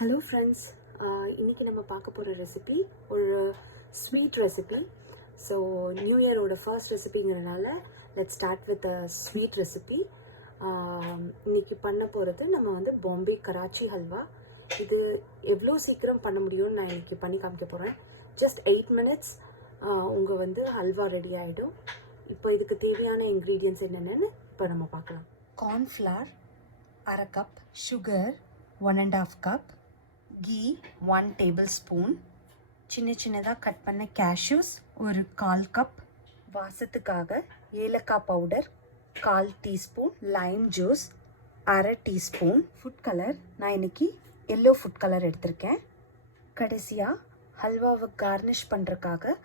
Hello friends, இன்றைக்கி நம்ம பார்க்க போகிற ரெசிபி ஒரு ஸ்வீட் ரெசிபி. ஸோ நியூ இயரோட ஃபர்ஸ்ட் ரெசிபிங்கிறனால let's start with a sweet recipe. இன்றைக்கி பண்ண போகிறது நம்ம வந்து பாம்பே கராச்சி ஹல்வா. இது எவ்வளோ சீக்கிரம் பண்ண முடியும்னு நான் இன்றைக்கி பண்ணி காமிக்க போகிறேன். ஜஸ்ட் 8 minutes உங்கள் வந்து ஹல்வா ரெடி ஆகிடும். இப்போ இதுக்கு தேவையான இன்க்ரீடியன்ட்ஸ் என்னென்னு இப்போ நம்ம பார்க்கலாம். Cornflour 1/2 cup, sugar 1.5 cup, ghee 1 tablespoon, சின்ன சின்னதாக கட் பண்ண கேஷ்யூஸ் ஒரு 1/4 கப், வாசத்துக்காக ஏலக்காய் powder 1/4 teaspoon, Lime juice 1/2 teaspoon, food colour நான் இன்னைக்கு எல்லோ ஃபுட் கலர் எடுத்திருக்கேன். கடைசியாக ஹல்வாவை கார்னிஷ் பண்ணுறதுக்காக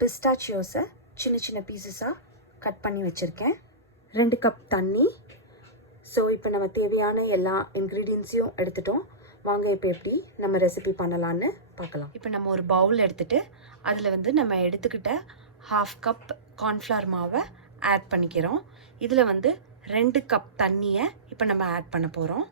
பிஸ்டாச்சியோஸை சின்ன சின்ன பீசஸாக கட் பண்ணி வச்சுருக்கேன். 2 கப் தண்ணி. ஸோ இப்போ நம்ம தேவையான எல்லா இன்க்ரீடியன்ஸையும் எடுத்துட்டோம். வாங்க இப்போ எப்படி நம்ம ரெசிபி பண்ணலான்னு பார்க்கலாம். இப்போ நம்ம ஒரு பவுல் எடுத்துகிட்டு அதில் வந்து நம்ம எடுத்துக்கிட்ட 1/2 கப் கார்ன்ஃப்ளவர் மாவை ஆட் பண்ணிக்கிறோம். இதில் வந்து 2 கப் தண்ணியை இப்போ நம்ம ஆட் பண்ண போகிறோம்.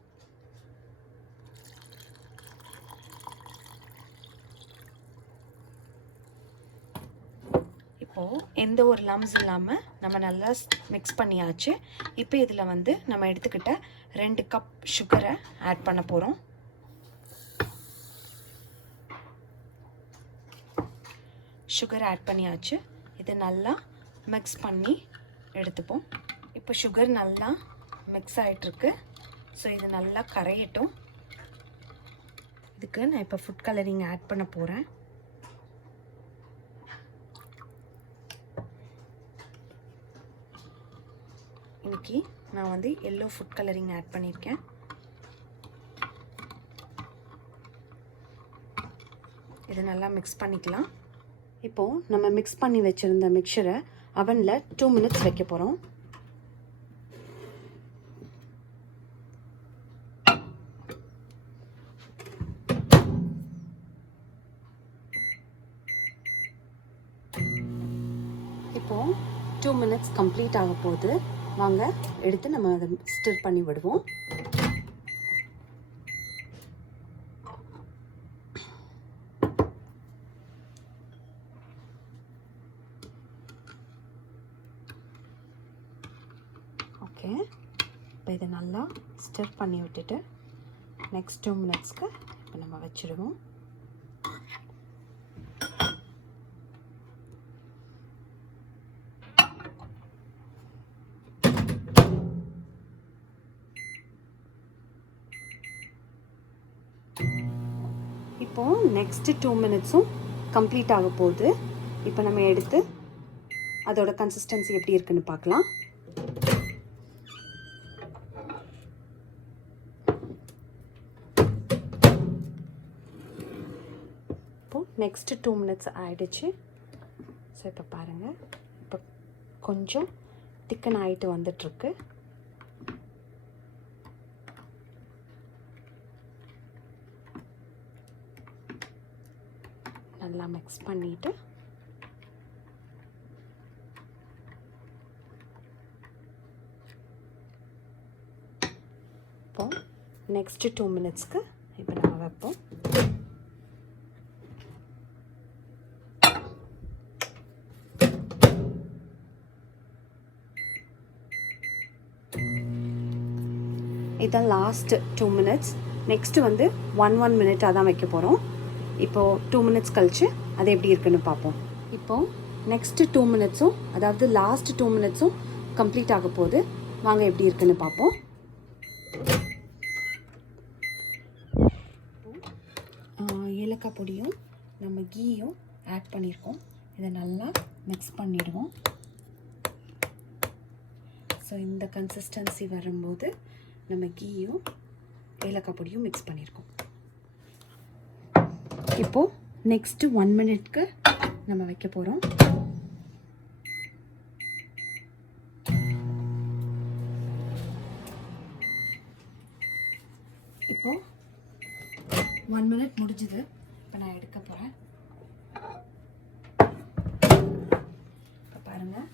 இப்போது எந்த ஒரு லம்ஸ் இல்லாமல் நம்ம நல்லா மிக்ஸ் பண்ணியாச்சு. இப்போ இதில் வந்து நம்ம எடுத்துக்கிட்ட 2 கப் சுகரை ஆட் பண்ண போகிறோம். சுகர் ஆட் பண்ணியாச்சு. இது நல்லா மிக்ஸ் பண்ணி எடுத்துப்போம். இப்போ சுகர் நல்லா மிக்ஸ் ஆகிட்டுருக்கு. ஸோ இது நல்லா கரையட்டும். இதுக்கு நான் இப்போ ஃபுட் கலரிங் ஆட் பண்ண போகிறேன். இன்னைக்கு நான் வந்து எல்லோ ஃபுட் கலரிங் ஆட் பண்ணியிருக்கேன். இது நல்லா மிக்ஸ் பண்ணிக்கலாம். இப்போது நம்ம மிக்ஸ் பண்ணி வச்சுருந்த மிக்சரை அவனில் 2 minutes வைக்க போகிறோம். இப்போது 2 minutes கம்ப்ளீட் ஆக போகுது. வாங்க எடுத்து நம்ம அதை ஸ்டிர் பண்ணி விடுவோம். ஓகே, இப்போ இதை நல்லா ஸ்டிர் பண்ணி விட்டுட்டு நெக்ஸ்ட் 2 minutesக்கு இப்போ நம்ம வச்சுடுவோம். இப்போது நெக்ஸ்ட்டு 2 minutesம் கம்ப்ளீட் ஆக போகுது. இப்போ நம்ம எடுத்து அதோட கன்சிஸ்டன்சி எப்படி இருக்குன்னு பார்க்கலாம். இப்போது நெக்ஸ்ட்டு 2 minutes ஆகிடுச்சு. ஸோ இப்போ பாருங்கள், இப்போ கொஞ்சம் திக்கன் ஆகிட்டு வந்துட்டுருக்கு. நல்லா மிக்ஸ் பண்ணிவிட்டு இப்போ நெக்ஸ்ட்டு 2 minutesக்கு இப்போ நம்ம வைப்போம். இதுதான் லாஸ்ட் 2 minutes. நெக்ஸ்ட்டு வந்து 1 minute அதான் வைக்க போகிறோம். இப்போது 2 minutes கழித்து அது எப்படி இருக்குன்னு பார்ப்போம். இப்போது நெக்ஸ்ட்டு 2 minutesம், அதாவது லாஸ்ட் 2 minutesம் கம்ப்ளீட் ஆக போகுது. வாங்க எப்படி இருக்குன்னு பார்ப்போம். ஏலக்காய் பொடியும் நம்ம கீயும் ஆட் பண்ணியிருக்கோம். இதை நல்லா மிக்ஸ் பண்ணிடுவோம். ஸோ இந்த கன்சிஸ்டன்சி வரும்போது நம்ம கீயும் ஏலக்காய் பொடியும் மிக்ஸ் பண்ணியிருக்கோம். இப்போது நெக்ஸ்ட்டு 1 minuteக்கு நம்ம வைக்க போகிறோம். இப்போது 1 minute முடிஞ்சுது. இப்போ நான் எடுக்க போகிறேன். இப்போ பாருங்கள்,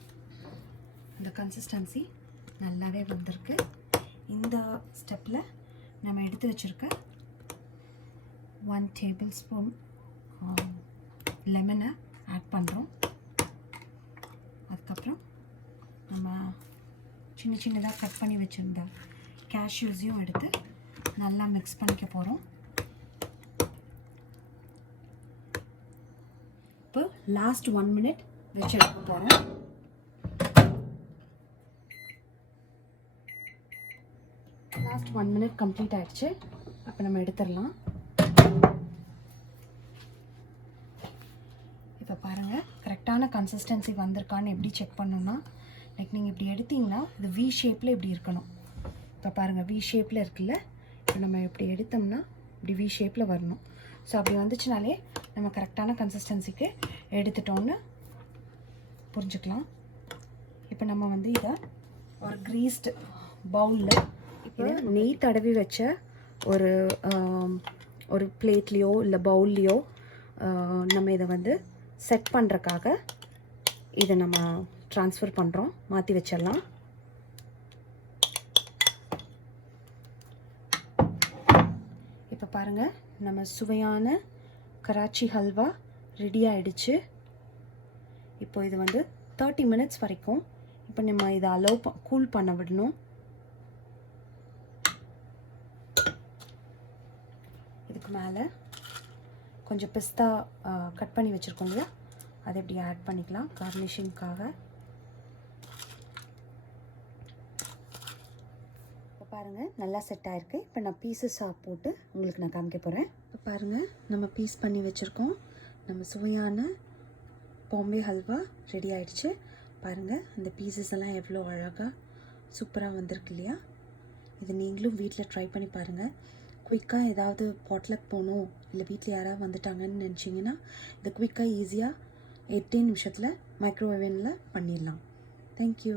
இந்த கன்சிஸ்டன்சி நல்லாவே வந்திருக்கு. இந்த ஸ்டெப்பில் நம்ம எடுத்து வச்சுருக்க 1 tablespoon லெமனை ஆட் பண்ணுறோம். அதுக்கப்புறம் நம்ம சின்ன சின்னதாக கட் பண்ணி வச்சுருந்த கேஷ்யூஸையும் எடுத்து நல்லா மிக்ஸ் பண்ணிக்க போகிறோம். இப்போ லாஸ்ட் 1 minute வச்சு எடுக்க போகிறோம். லாஸ்ட் 1 minute கம்ப்ளீட் ஆகிடுச்சு. அப்போ நம்ம எடுத்துடலாம். இப்போ பாருங்கள், கரெக்டான கன்சிஸ்டன்சி வந்திருக்கான்னு எப்படி செக் பண்ணணும்னா, லைக் நீங்கள் இப்படி எடுத்திங்கன்னா இது வி ஷேப்பில் இப்படி இருக்கணும். இப்போ பாருங்கள், வி ஷேப்பில் இருக்குல்ல. இப்போ நம்ம இப்படி எடுத்தோம்னா இப்படி வி ஷேப்பில் வரணும். ஸோ அப்படி வந்துச்சுனாலே நம்ம கரெக்டான கன்சிஸ்டன்சிக்கு எடுத்துட்டோன்னு புரிஞ்சுக்கலாம். இப்போ நம்ம வந்து இதை ஒரு க்ரீஸ்டு பவுலில், இப்போ நெய் தடவி வச்ச ஒரு பிளேட்லேயோ இல்லை பவுல்லையோ நம்ம இதை வந்து செட் பண்ணுறக்காக இதை நம்ம ட்ரான்ஸ்ஃபர் பண்ணுறோம். மாற்றி வச்சிடலாம். இப்போ பாருங்கள், நம்ம சுவையான கராச்சி ஹல்வா ரெடி ஆகிடுச்சு. இப்போ இது வந்து 30 minutes வரைக்கும் இப்போ நம்ம இதை கூல் பண்ண விடணும். இதுக்கு மேலே கொஞ்சம் பிஸ்தா கட் பண்ணி வச்சுருக்கோம் இல்லையா, அதை இப்படி ஆட் பண்ணிக்கலாம் கார்னிஷிங்காக. இப்போ பாருங்கள், நல்லா செட் ஆகிருக்கு. இப்போ நான் பீசஸாக போட்டு உங்களுக்கு நான் காமிக்க போகிறேன். இப்போ பாருங்கள், நம்ம பீஸ் பண்ணி வச்சுருக்கோம். நம்ம சுவையான பாம்பே ஹல்வா ரெடி ஆகிடுச்சு. பாருங்கள், அந்த பீசஸ் எல்லாம் எவ்வளோ அழகாக சூப்பராக வந்திருக்கு இல்லையா. இது நீங்களும் வீட்டில் ட்ரை பண்ணி பாருங்கள். குயிக்காக ஏதாவது பாட்லக் போகணும், இல்லை வீட்டில் யாராவது வந்துட்டாங்கன்னு நினச்சிங்கன்னா இதை குயிக்காக ஈஸியாக 8 நிமிஷத்தில் மைக்ரோவேவனில் பண்ணிடலாம். தேங்க்யூ.